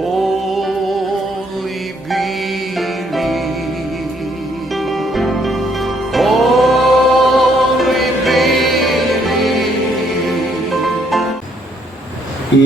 Only believe. Only believe.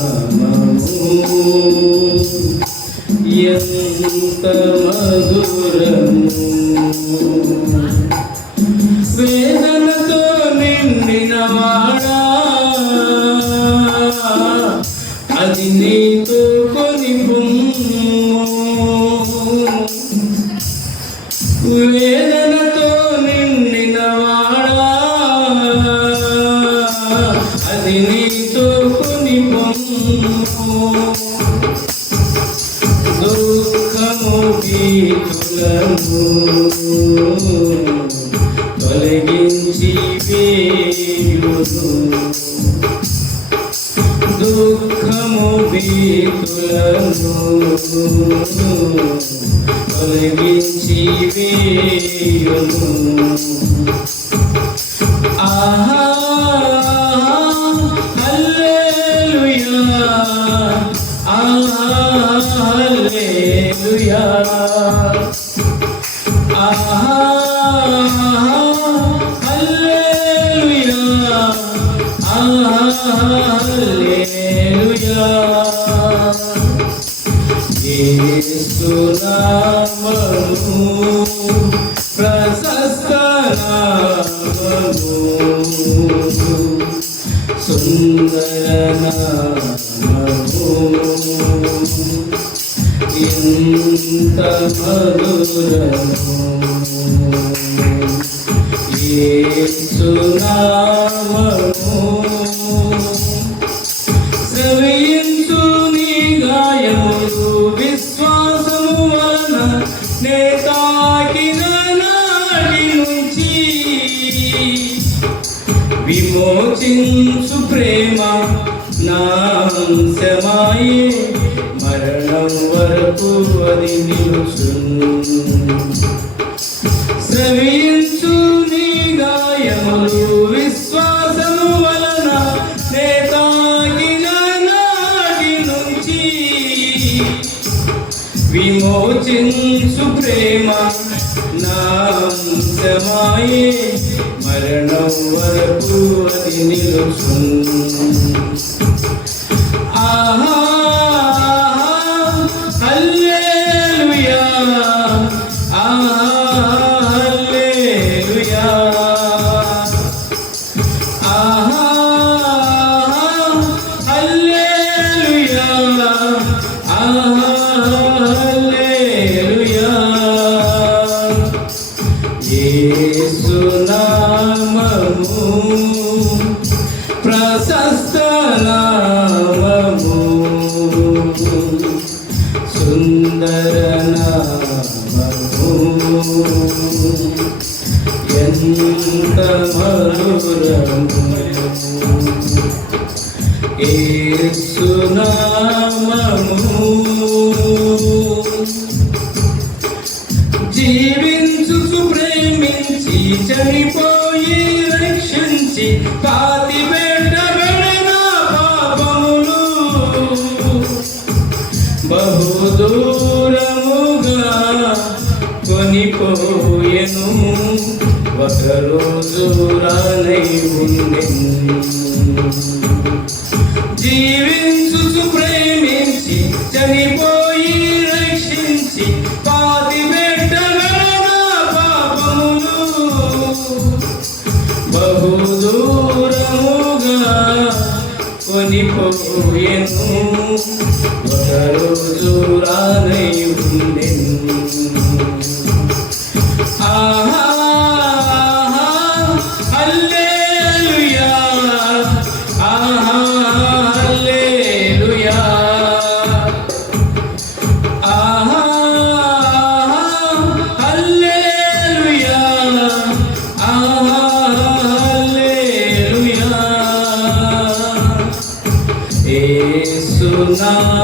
amamos e nunca mais. దుఃఖము భీతులను తొలగించి వేయును. ఇంత మధురము ఏ సునామము వరకు అది నిలుచును శ్రమించు నీ గాయములు విశ్వాసము వలన నేతాగిన నాటి నుంచి. విమోచించు ప్రేమ నాంశమాయే మరణం వరకు అది నిలుచును ఆహా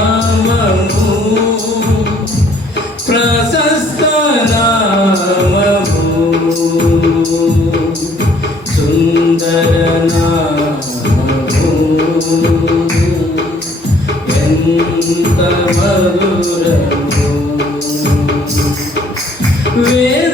నామము ప్రశస్త నామము సుందర నామము. ఎంత మధురము. వేద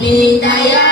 నీ దయాలే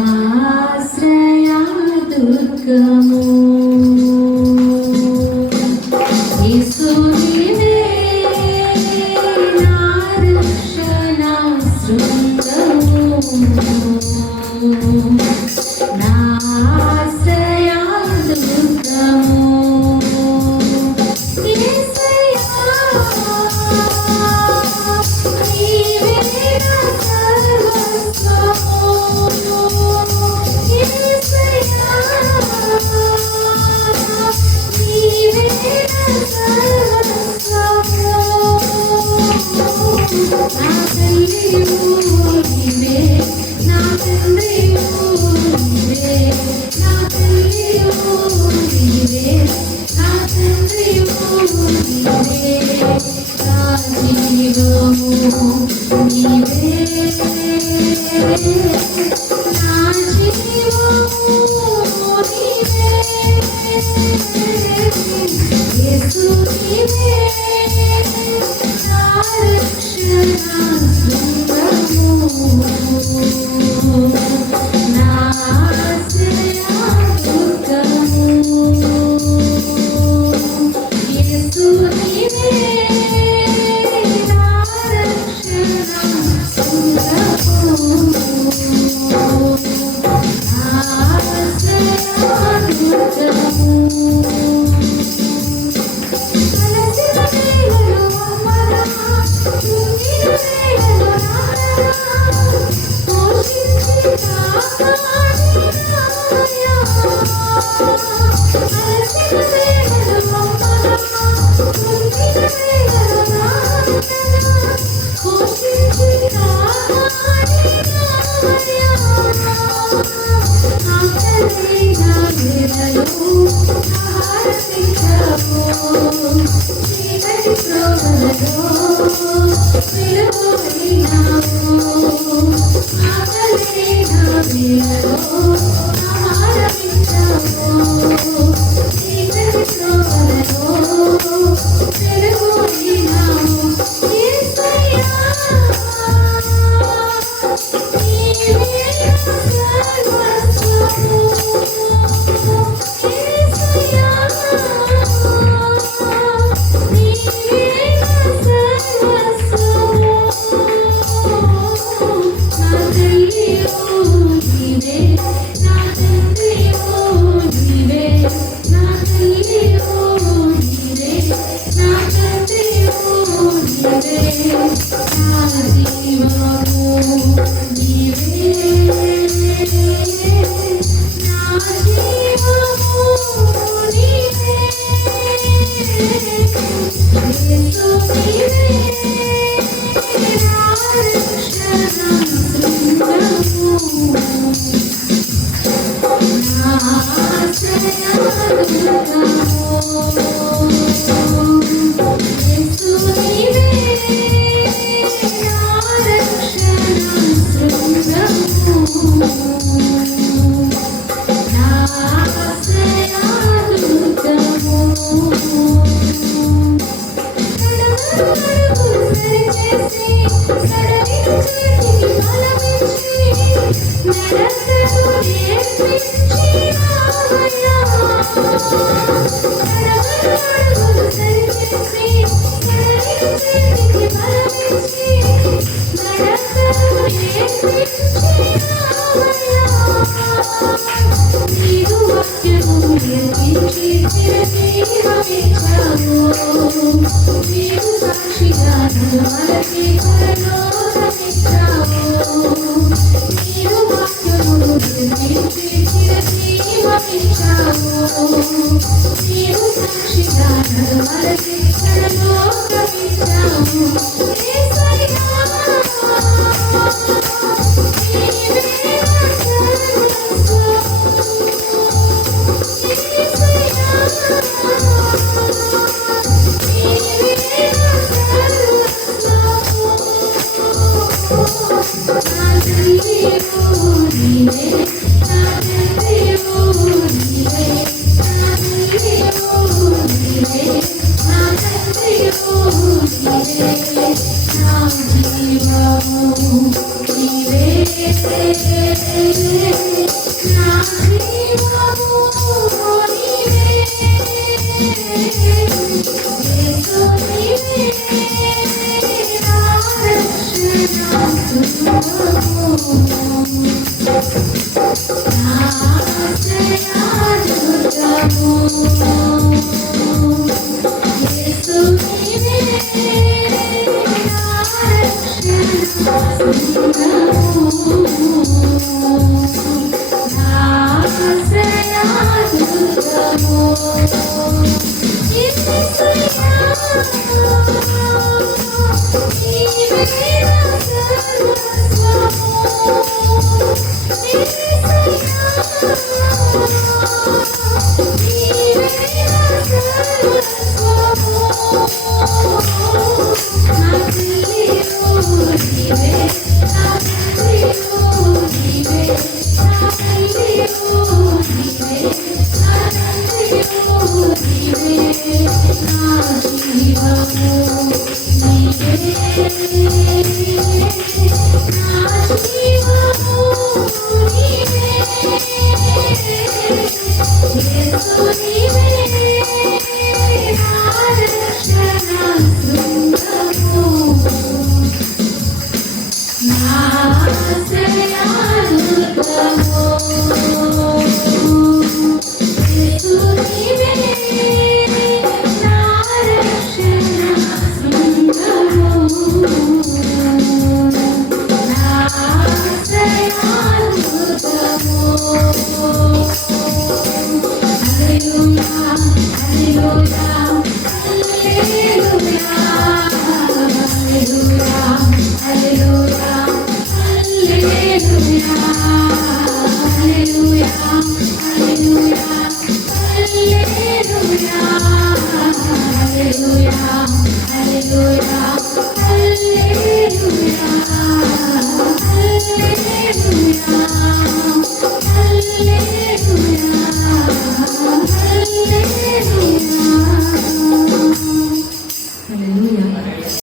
నీవే నా నడవలసి కడలో కవిస్తాము